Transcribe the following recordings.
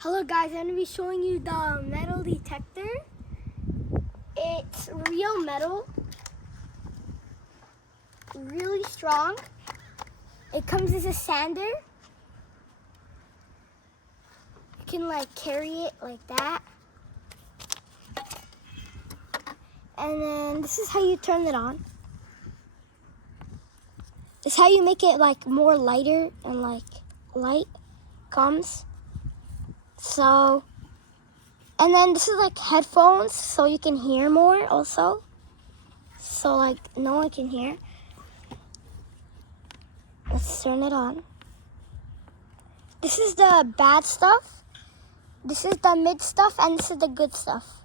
Hello guys, I'm going to be showing you the metal detector. It's real metal, really strong. It comes as a sander. You can carry it like that. And then this is how you turn it on. This is how you make it more lighter and light comes. So, and then this is headphones, so you can hear more also. So no one can hear. Let's turn it on. This is the bad stuff. This is the mid stuff, and this is the good stuff.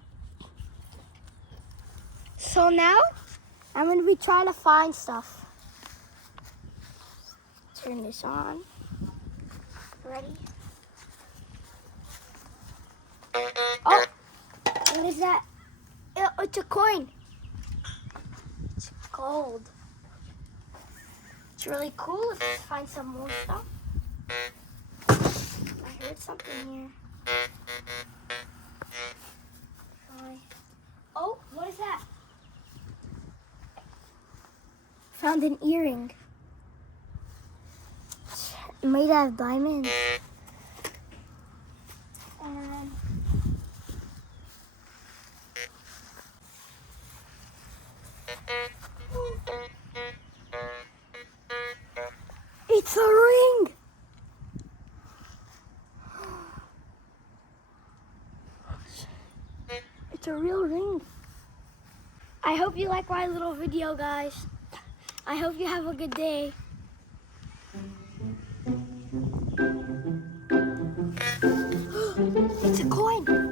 So now, I'm going to be trying to find stuff. Turn this on. Ready? Oh, what is that? It's a coin. It's gold. It's really cool. Let's find some more stuff. I heard something here. Oh, what is that? Found an earring. It's made out of diamonds. And it's a ring! It's a real ring. I hope you like my little video, guys. I hope you have a good day. It's a coin.